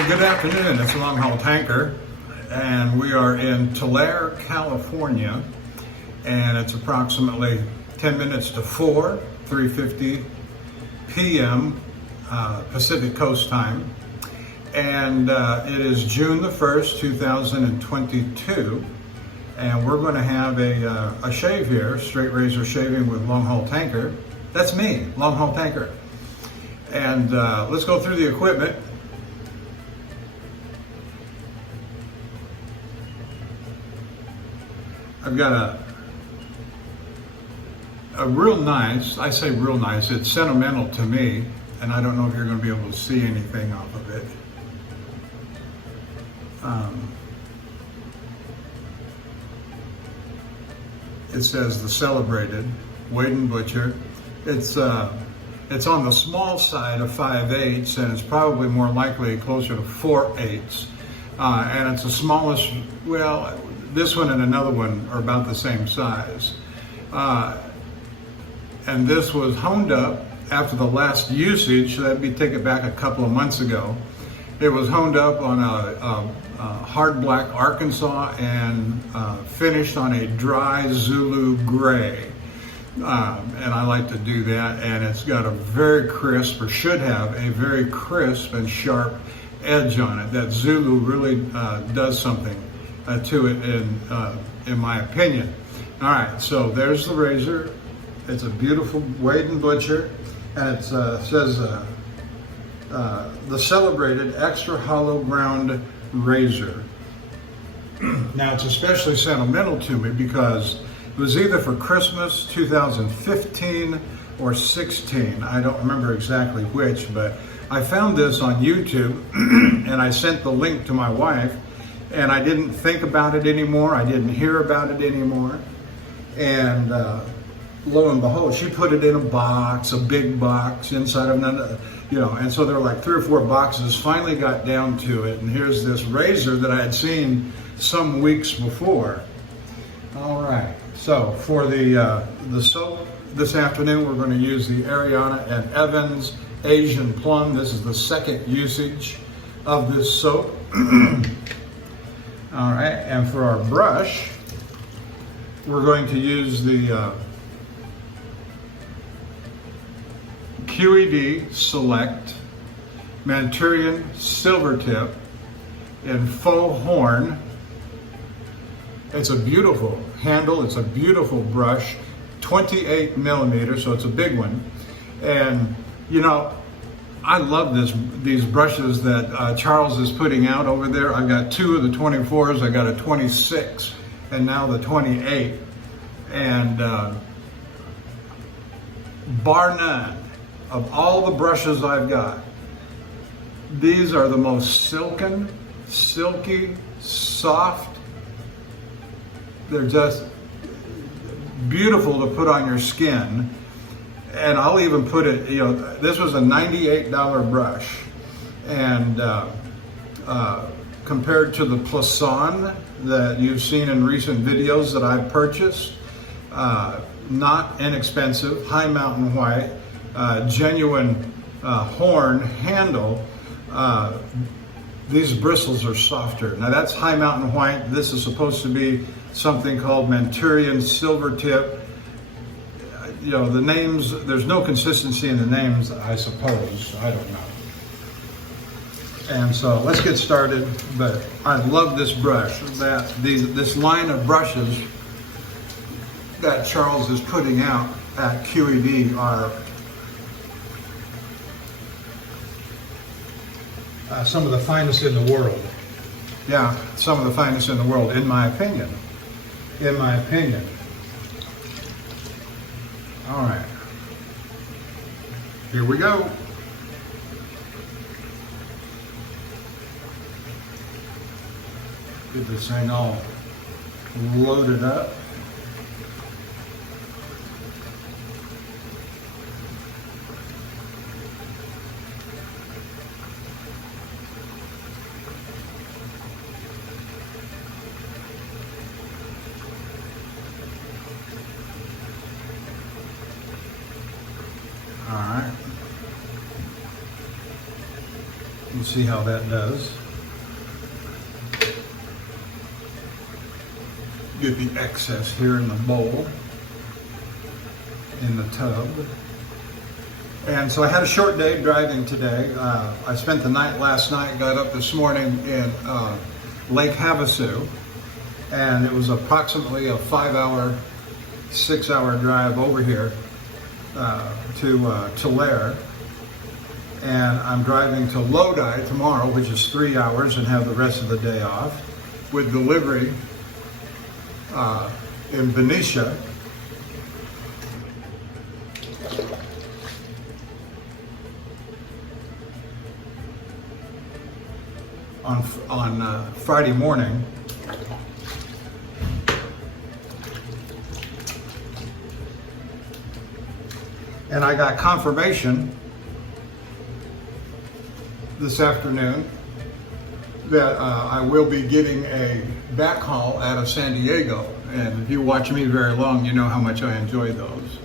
Well, good afternoon. It's Longhaultanker, and we are in Tulare, California, and it's approximately 10 minutes to 4, 3:50 p.m. Pacific Coast time, and it is June the 1st, 2022, and we're going to have a shave here, straight razor shaving with Longhaultanker. That's me, Longhaultanker. And let's go through the equipment. I've got a real nice, I say real nice, it's sentimental to me, and I don't know if you're going to be able to see anything off of it. It says the celebrated Wade & Butcher. It's on the small side of 5/8, and it's probably more likely closer to 4/8. And it's the smallest, well, this one and another one are about the same size. And this was honed up after the last usage, so that'd be take it back a couple of months ago. It was honed up on a hard black Arkansas and finished on a dry Zulu gray. And I like to do that, and it's got a very crisp, or should have a very crisp and sharp edge on it. That Zulu really does something to it, in my opinion. All right, so there's the razor. It's a beautiful Wade & Butcher, and it says the celebrated extra hollow ground razor. Now, it's especially sentimental to me because it was either for Christmas 2015 or 16. I don't remember exactly which, but I found this on YouTube and I sent the link to my wife, and I didn't think about it anymore. I didn't hear about it anymore. And lo and behold, she put it in a box, a big box inside of another, and so there were like 3 or 4 boxes. Finally got down to it, and here's this razor that I had seen some weeks before. All right, so for the soap this afternoon, we're going to use the Ariana and Evans Asian Plum. This is the second usage of this soap. All right, and for our brush, we're going to use the QED Select Manchurian Silvertip in faux horn. It's a beautiful handle, it's a beautiful brush, 28 millimeters, so it's a big one. And I love these brushes that Charles is putting out over there. I've got 2 of the 24s, I got a 26, and now the 28. And bar none, of all the brushes I've got, these are the most silky, soft. They're just beautiful to put on your skin. And I'll even put it, this was a $98 brush. And compared to the Plum that you've seen in recent videos that I've purchased, not inexpensive, high mountain white, genuine horn handle, these bristles are softer. Now that's high mountain white. This is supposed to be something called Manchurian Silvertip. The names, there's no consistency in the names, I suppose. I don't know. And so let's get started. But I love this brush. This line of brushes that Charles is putting out at QED are some of the finest in the world. Yeah, some of the finest in the world, in my opinion. In my opinion. All right, here we go. Get this thing all loaded up. All right. We'll see how that does. Get the excess here in the bowl, in the tub. And so I had a short day driving today. I spent the night last night, got up this morning in Lake Havasu, and it was approximately a 5-hour, 6-hour drive over here to Tulare. And I'm driving to Lodi tomorrow, which is 3 hours, and have the rest of the day off, with delivery in Benicia. On Friday morning. And I got confirmation this afternoon that I will be getting a backhaul out of San Diego. And if you watch me very long, you know how much I enjoy those.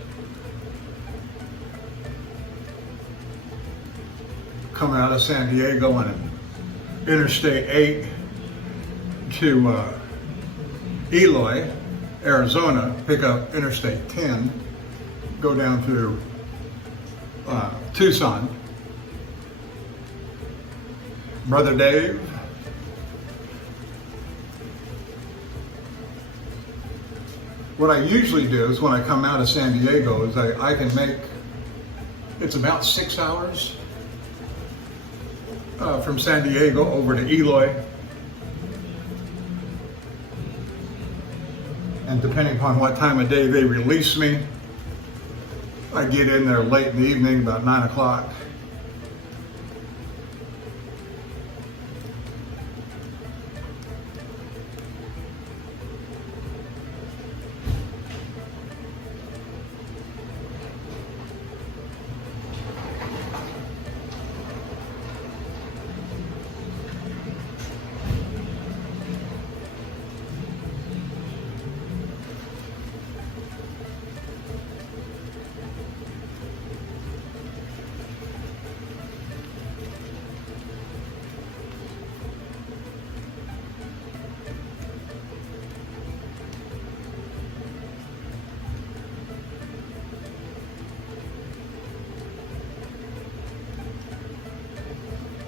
Coming out of San Diego on Interstate 8 to Eloy, Arizona, pick up Interstate 10, go down to Tucson. Brother Dave, what I usually do is when I come out of San Diego is I can make, it's about 6 hours from San Diego over to Eloy. And depending upon what time of day they release me, I get in there late in the evening, about 9 o'clock.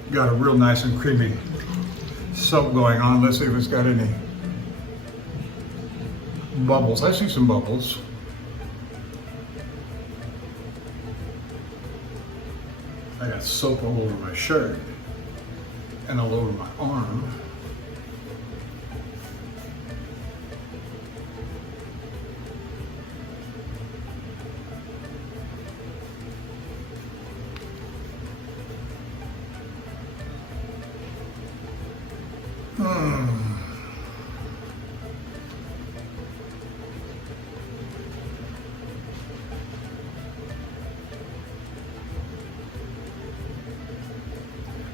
Got a real nice and creamy soap going on. Let's see if it's got any bubbles. I see some bubbles. I got soap all over my shirt and all over my arm.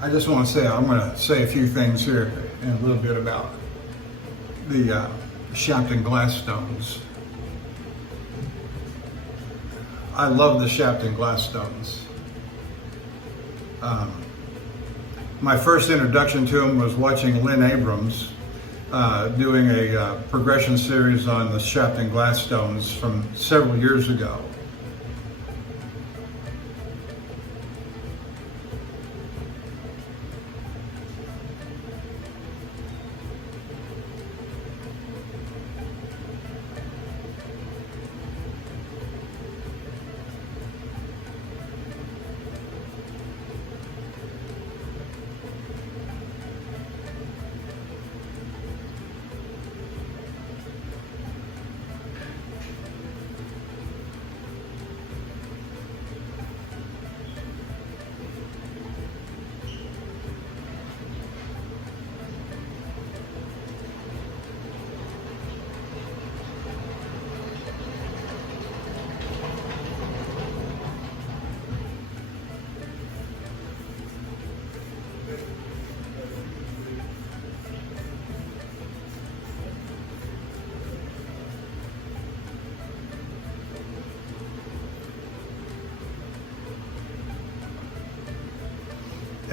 I just want to say, I'm going to say a few things here and a little bit about the Shapton glass stones. I love the Shapton glass stones. My first introduction to them was watching Lynn Abrams doing a progression series on the Shapton glass stones from several years ago.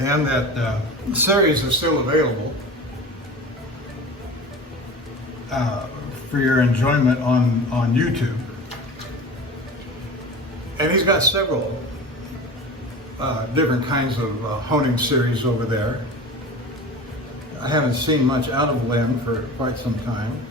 and that series is still available for your enjoyment on YouTube. And he's got several different kinds of honing series over there. I haven't seen much out of Lynn for quite some time.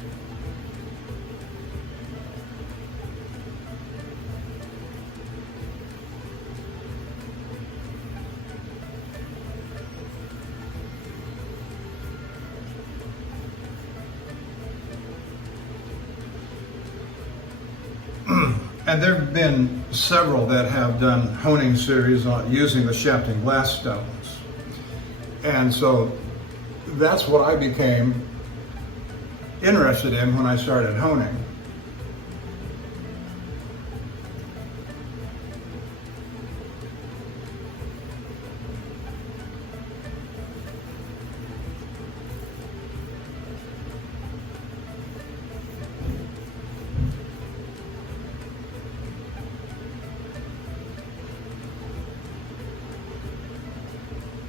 And there have been several that have done honing series on using the Shapton glass stones. And so that's what I became interested in when I started honing.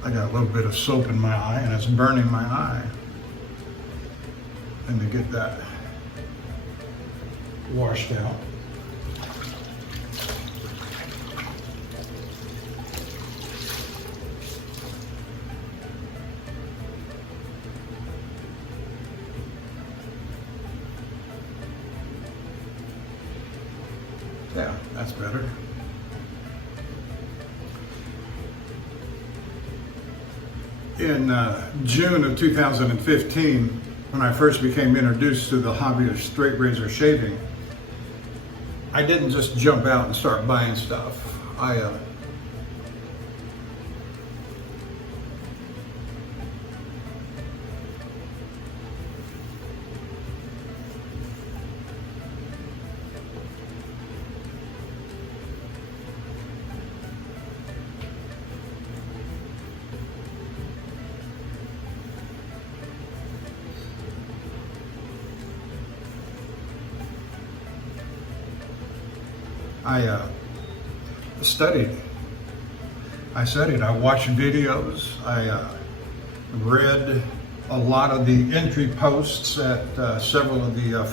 I got a little bit of soap in my eye and it's burning my eye. And to get that washed out. Yeah, that's better. In June of 2015, when I first became introduced to the hobby of straight razor shaving, I didn't just jump out and start buying stuff. I studied, I watched videos, I read a lot of the entry posts at several of the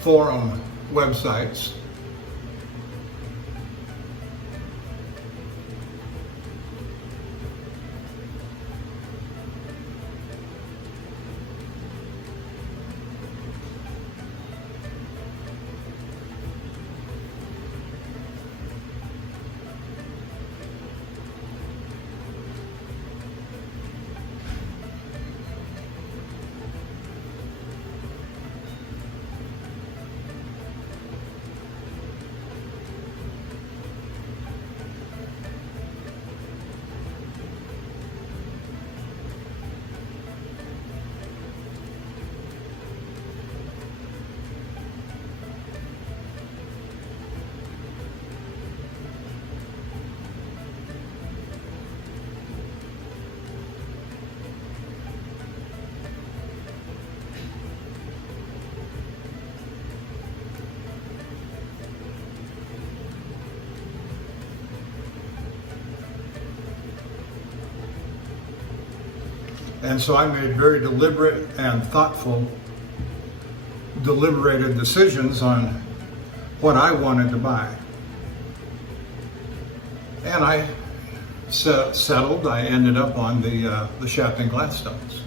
forum websites. And so I made very deliberate and thoughtful, deliberated decisions on what I wanted to buy. And I settled, I ended up on the Shapton glass stones.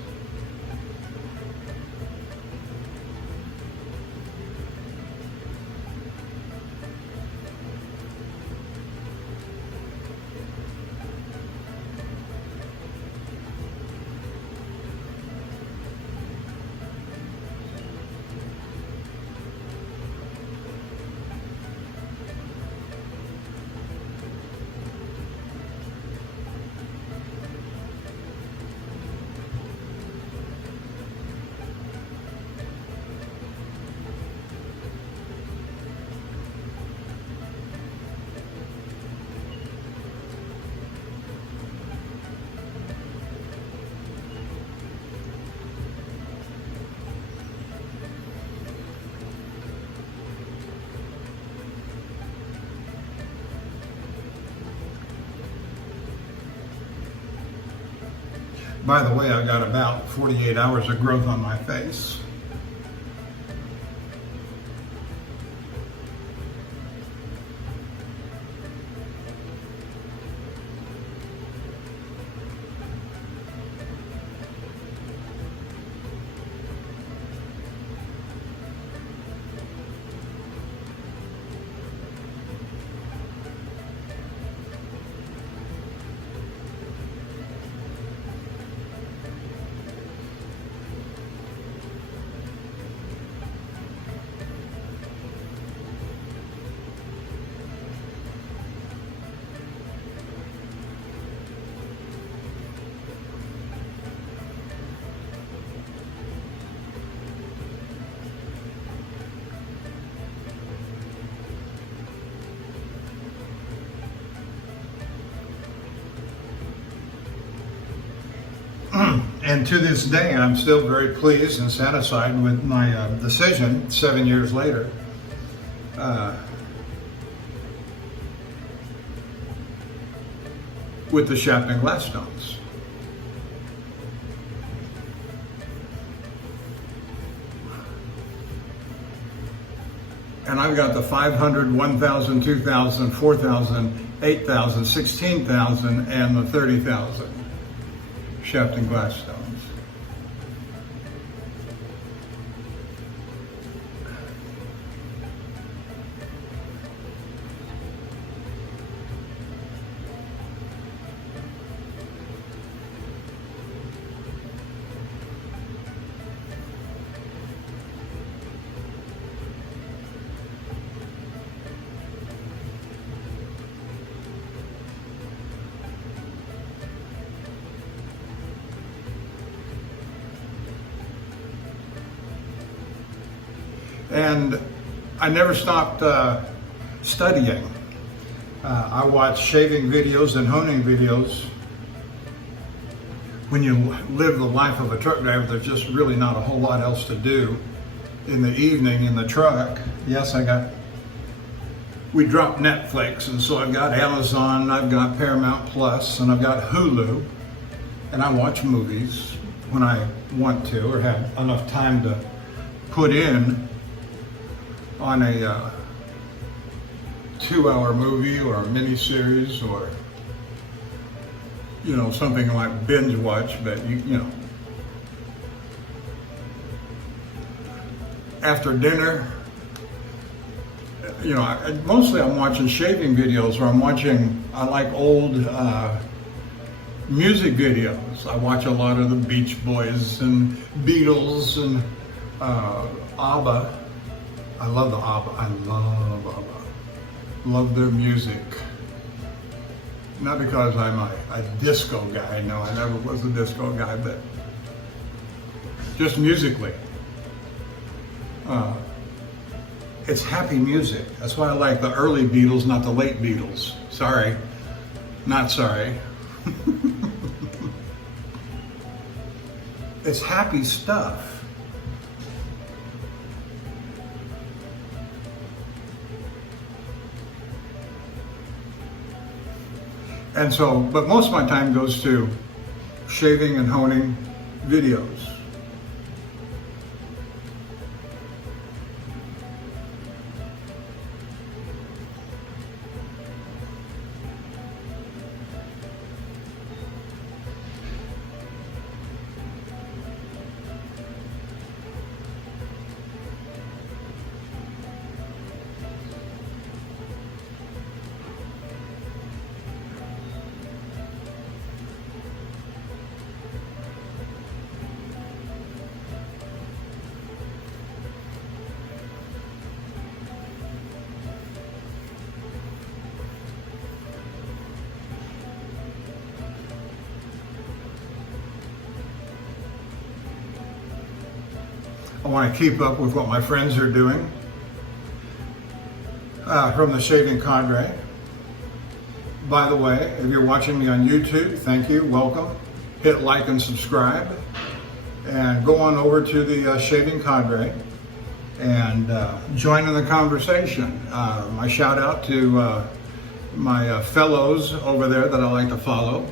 By the way, I've got about 48 hours of growth on my face. And to this day, I'm still very pleased and satisfied with my decision 7 years later. With the Shapton glass stones. And I've got the 500, 1,000, 2,000, 4,000, 8,000, 16,000, and the 30,000 Shapton glass stones. And I never stopped studying. I watch shaving videos and honing videos. When you live the life of a truck driver, there's just really not a whole lot else to do in the evening in the truck. Yes, we dropped Netflix, and so I've got Amazon, I've got Paramount Plus, and I've got Hulu, and I watch movies when I want to or have enough time to put in on a 2-hour movie or a mini-series or, you know, something like binge watch, but you know. After dinner, you know, mostly I'm watching shaving videos, or I like old music videos. I watch a lot of the Beach Boys and Beatles and ABBA. I love the ABBA. I love ABBA. Love their music. Not because I'm a disco guy. No, I never was a disco guy, but just musically. It's happy music. That's why I like the early Beatles, not the late Beatles. Sorry. Not sorry. It's happy stuff. And so, but most of my time goes to shaving and honing videos. I want to keep up with what my friends are doing from the shaving cadre. By the way, if you're watching me on YouTube, thank you, welcome. Hit like and subscribe, and go on over to the shaving cadre and join in the conversation. My shout out to my fellows over there that I like to follow.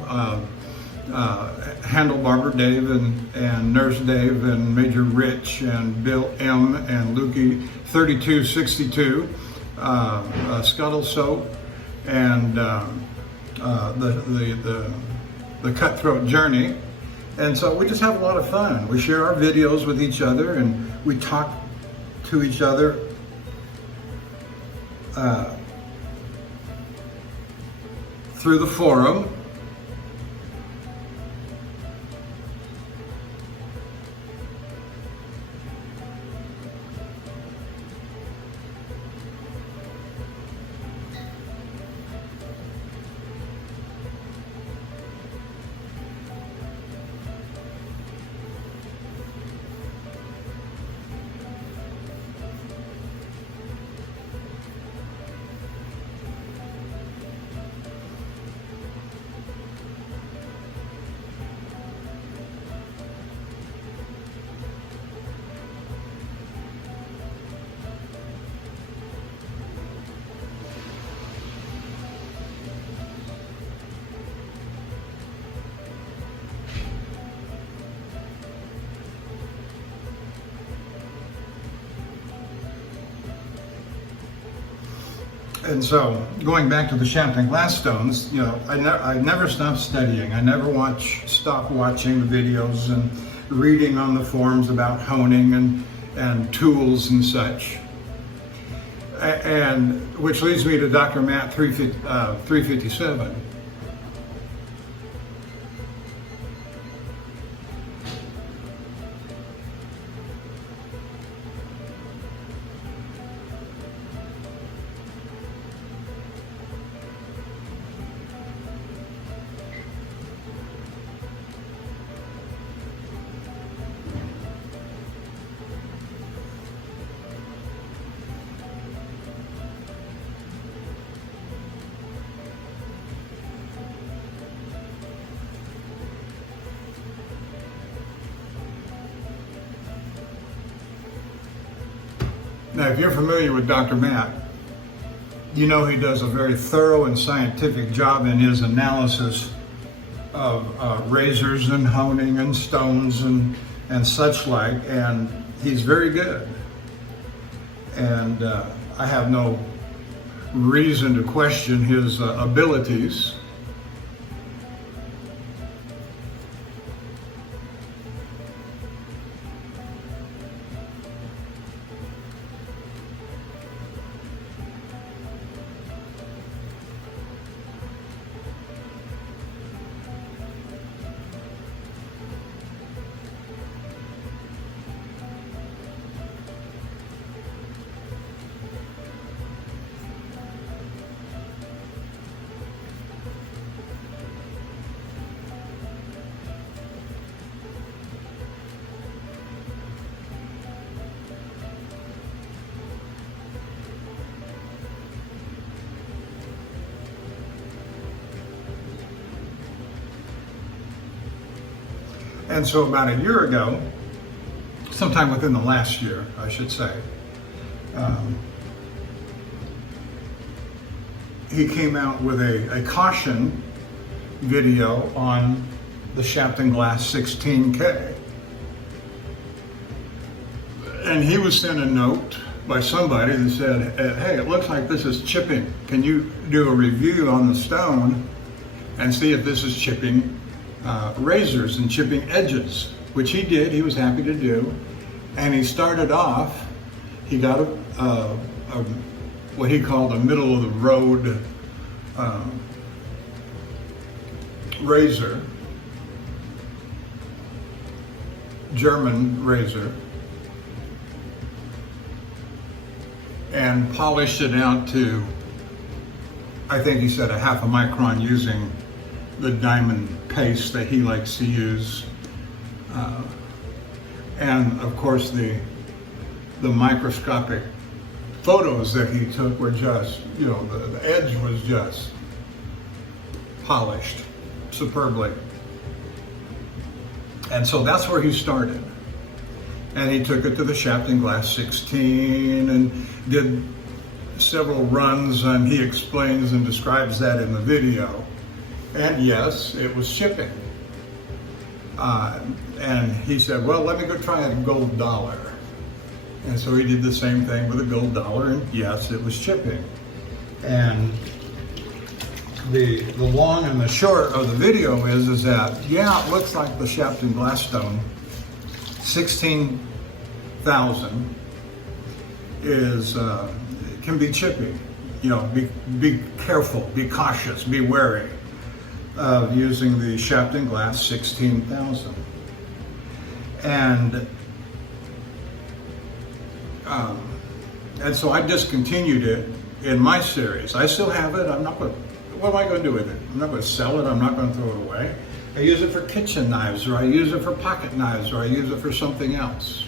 Handlebarber Dave and Nurse Dave and Major Rich and Bill M and Lukey 3262, Scuttle Soap, and the Cutthroat Journey. And so we just have a lot of fun. We share our videos with each other, and we talk to each other through the forum. And so, going back to the Shapton glass stones, you know, I never stopped studying. I never stopped watching the videos and reading on the forums about honing and tools and such. And which leads me to Dr. Matt 357. Now, if you're familiar with Dr. Matt, you know he does a very thorough and scientific job in his analysis of razors and honing and stones and such like, and he's very good. And I have no reason to question his abilities. And so about a year ago, sometime within the last year, I should say, he came out with a caution video on the Shapton Glass 16K. And he was sent a note by somebody that said, hey, it looks like this is chipping. Can you do a review on the stone and see if this is chipping razors and chipping edges, which he did. He was happy to do. And he started off, he got what he called a middle of the road razor, German razor, and polished it out to, I think he said, a half a micron, using the diamond paste that he likes to use. And of course the microscopic photos that he took were just, you know, the edge was just polished superbly. And so that's where he started. And he took it to the Shapton Glass 16 and did several runs, and he explains and describes that in the video. And yes, it was chipping. And he said, well, let me go try a gold dollar. And so he did the same thing with a gold dollar, and yes, it was chipping. And the long and the short of the video is that, yeah, it looks like the Shapton glassstone 16,000 is can be chipping. You know, be careful, be cautious, be wary of using the Shapton glass 16,000. And so I discontinued it in my series. I still have it. I'm not going to, what am I going to do with it? I'm not going to sell it. I'm not going to throw it away. I use it for kitchen knives, or I use it for pocket knives, or I use it for something else.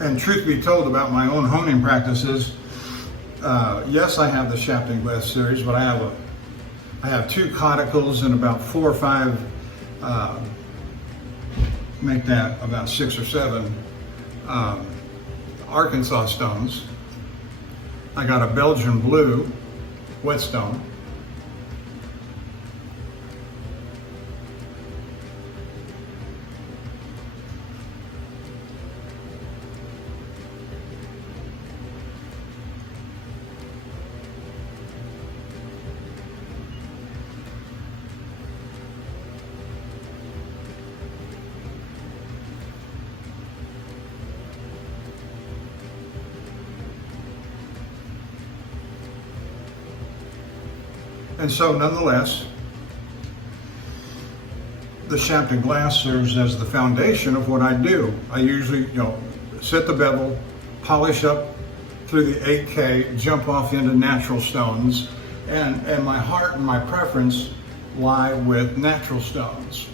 And truth be told about my own honing practices, yes, I have the Shapton glass series, but I have 2 cauticles and about 4 or 5, make that about 6 or 7 Arkansas stones. I got a Belgian blue whetstone. And so nonetheless, the Shapton glass serves as the foundation of what I do. I usually, set the bevel, polish up through the 8K, jump off into natural stones, and my heart and my preference lie with natural stones.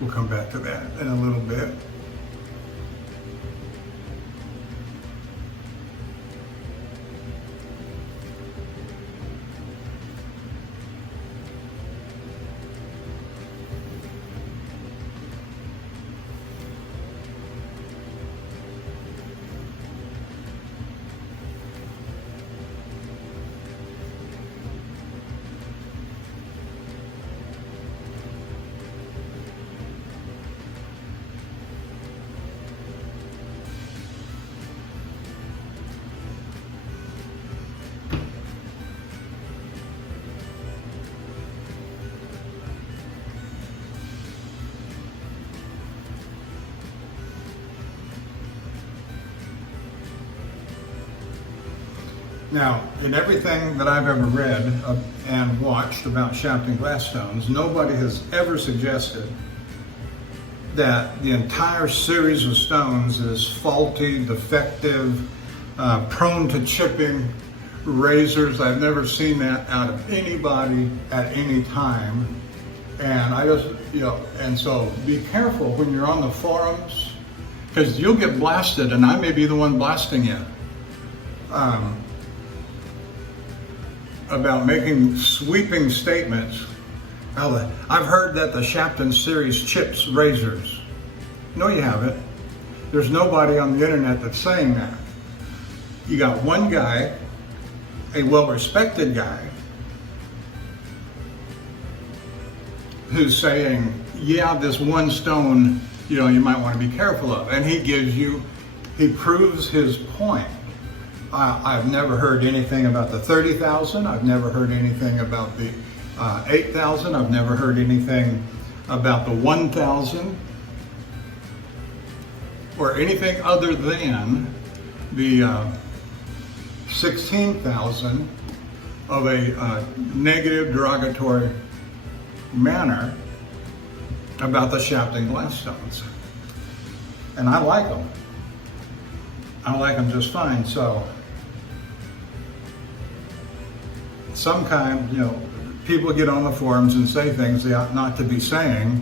We'll come back to that in a little bit. Now, in everything that I've ever read and watched about Shapton glass stones, nobody has ever suggested that the entire series of stones is faulty, defective, prone to chipping, razors. I've never seen that out of anybody at any time. And I just, and so be careful when you're on the forums because you'll get blasted, and I may be the one blasting you. About making sweeping statements. I've heard that the Shapton series chips razors. No, you haven't. There's nobody on the internet that's saying that. You got one guy, a well-respected guy, who's saying, yeah, this one stone, you might want to be careful of. And he proves his point. I've never heard anything about the 30,000. I've never heard anything about the 8,000. I've never heard anything about the 1,000 or anything other than the 16,000 of a negative, derogatory manner about the Shapton glass stones. And I like them. I like them just fine. So sometimes, people get on the forums and say things they ought not to be saying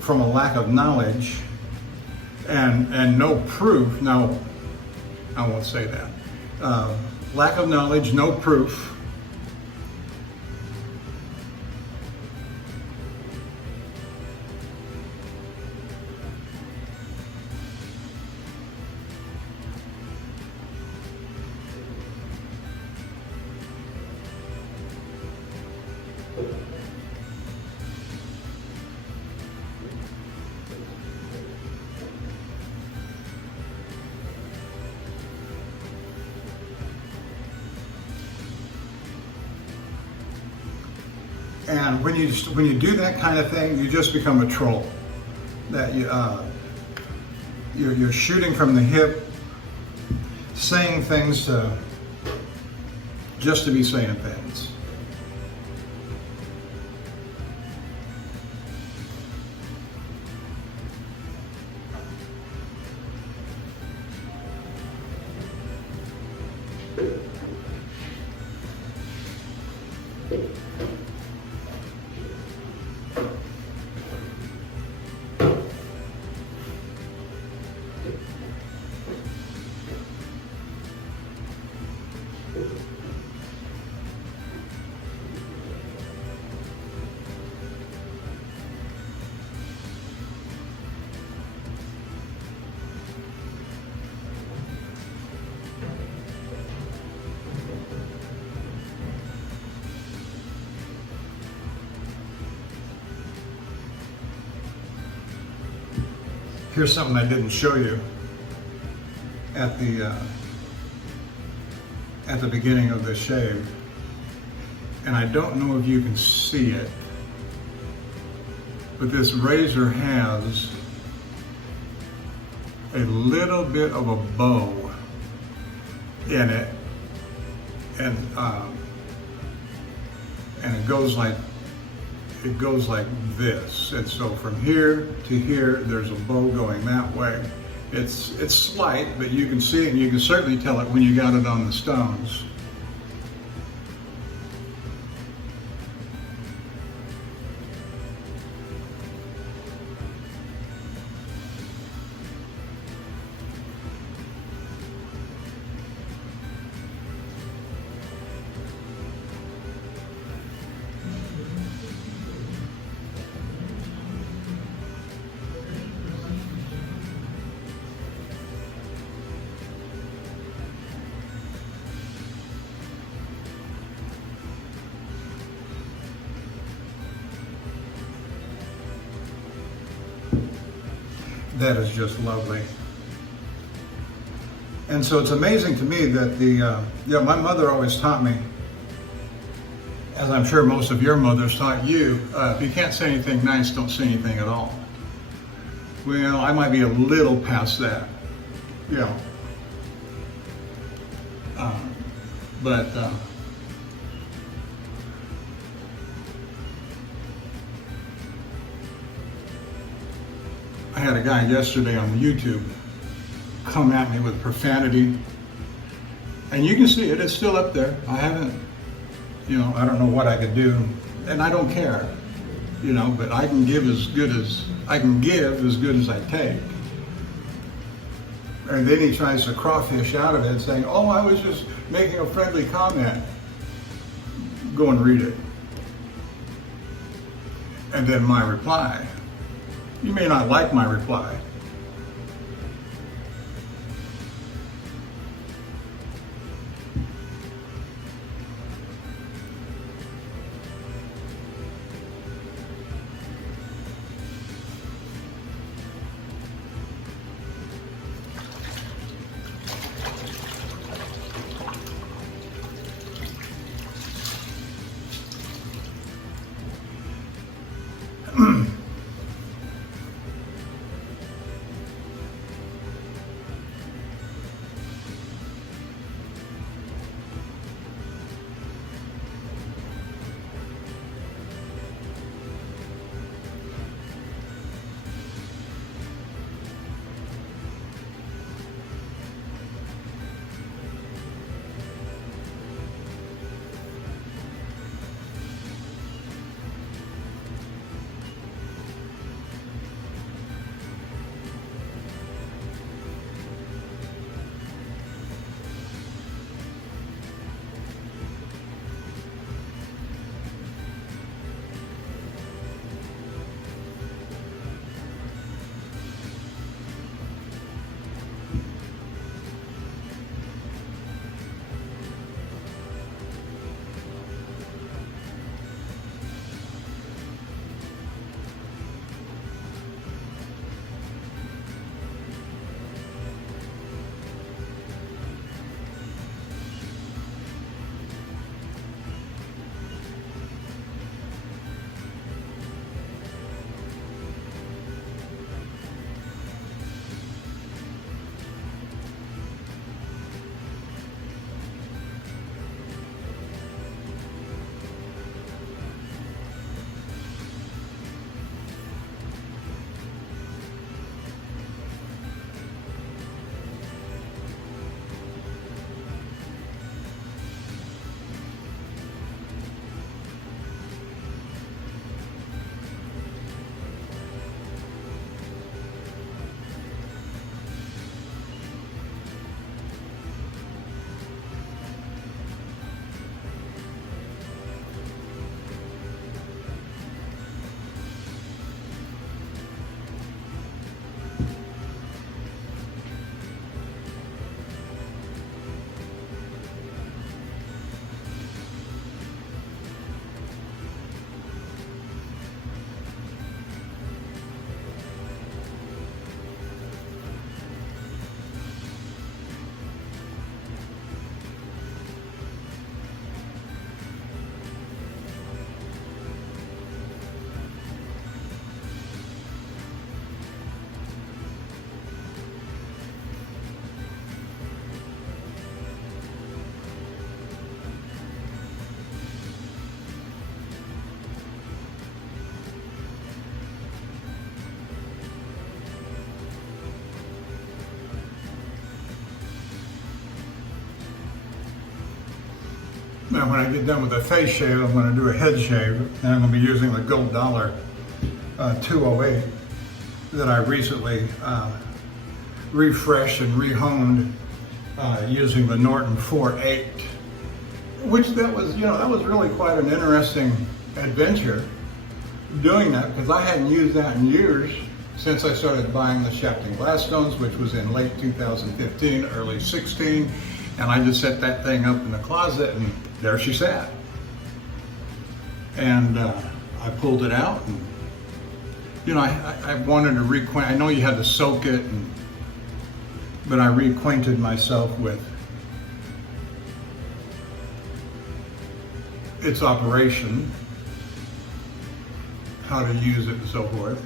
from a lack of knowledge and no proof. No, I won't say that. Lack of knowledge, no proof. And when you do that kind of thing, you just become a troll. That you're shooting from the hip, saying things just to be saying things. Here's something I didn't show you at the beginning of the shave, and I don't know if you can see it, but this razor has a little bit of a bow in it, and it goes like this. And so from here to here, there's a bow going that way. It's slight, but you can see it, and you can certainly tell it when you got it on the stones. That is just lovely. And so it's amazing to me that my mother always taught me, as I'm sure most of your mothers taught you, if you can't say anything nice, don't say anything at all. Well, I might be a little past that, but I had a guy yesterday on YouTube come at me with profanity, and you can see it, it's still up there. I haven't, I don't know what I could do, and I don't care, but I can give as good as I take. And then he tries to crawfish out of it saying, oh, I was just making a friendly comment. Go and read it. And then my reply. You may not like my reply. Now when I get done with the face shave, I'm going to do a head shave, and I'm going to be using the Gold Dollar 208 that I recently refreshed and rehoned using the Norton 4.8, which that was really quite an interesting adventure doing that, because I hadn't used that in years since I started buying the Shapton Gladstones, which was in late 2015, early 16, and I just set that thing up in the closet and there she sat. And I pulled it out, and I wanted to reacquaint. I know you had to soak it, but I reacquainted myself with its operation, how to use it, and so forth.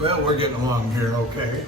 Well, we're getting along here okay.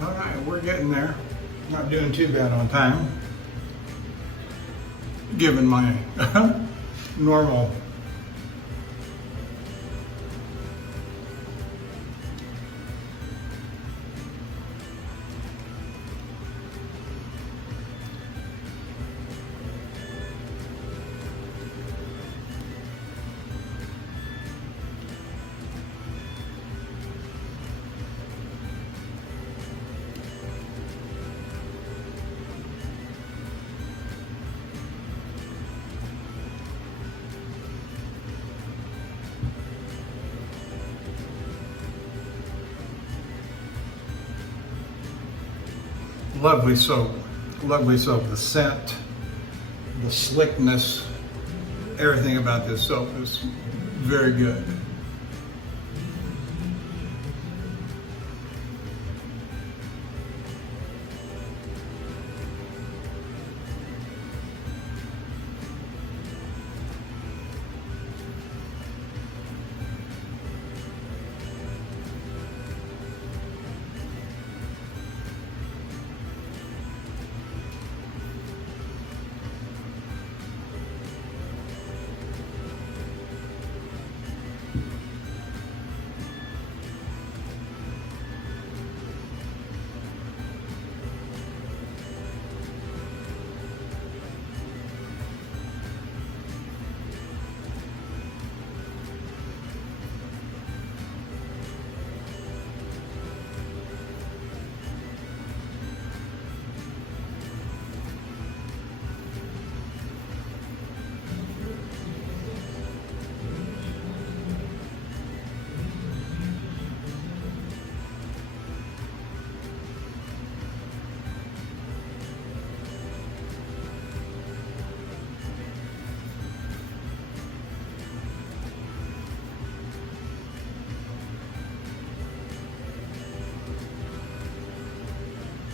All right, we're getting there. Not doing too bad on time, given my normal lovely soap. Lovely soap. The scent, the slickness, everything about this soap is very good.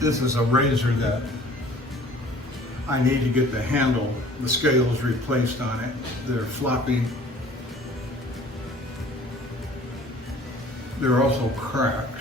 This is a razor that I need to get the handle, the scales replaced on it. They're floppy. They're also cracked.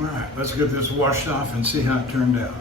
All right, let's get this washed off and see how it turned out.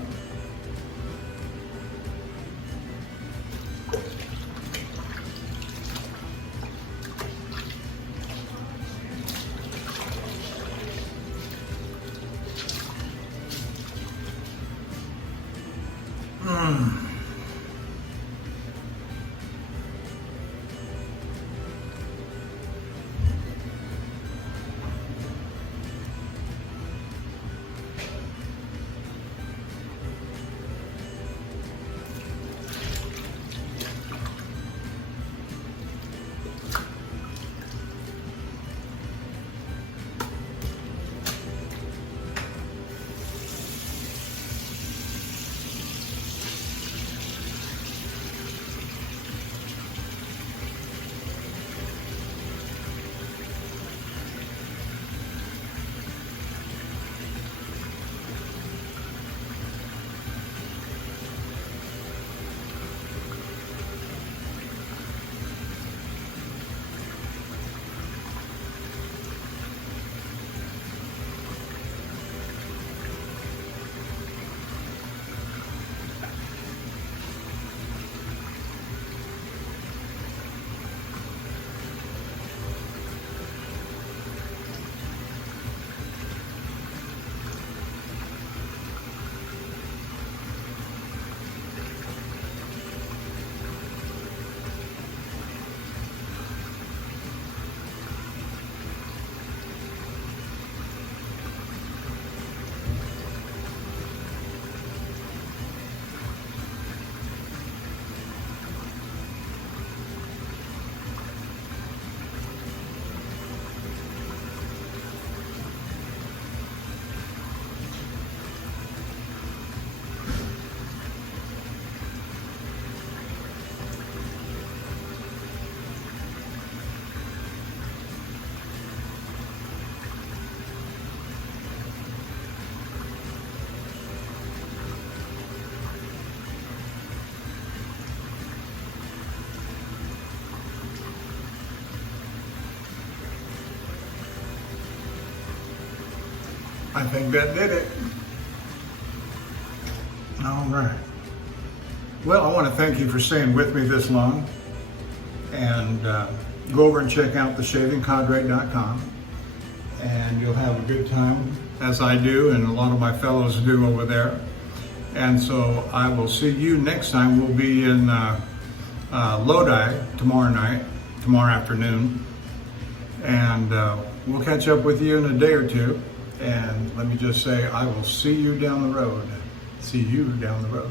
I think that did it. All right. Well, I want to thank you for staying with me this long. And go over and check out theshavingcadre.com. And you'll have a good time, as I do, and a lot of my fellows do over there. And so I will see you next time. We'll be in Lodi tomorrow afternoon. And we'll catch up with you in a day or two. And let me just say, I will see you down the road. See you down the road.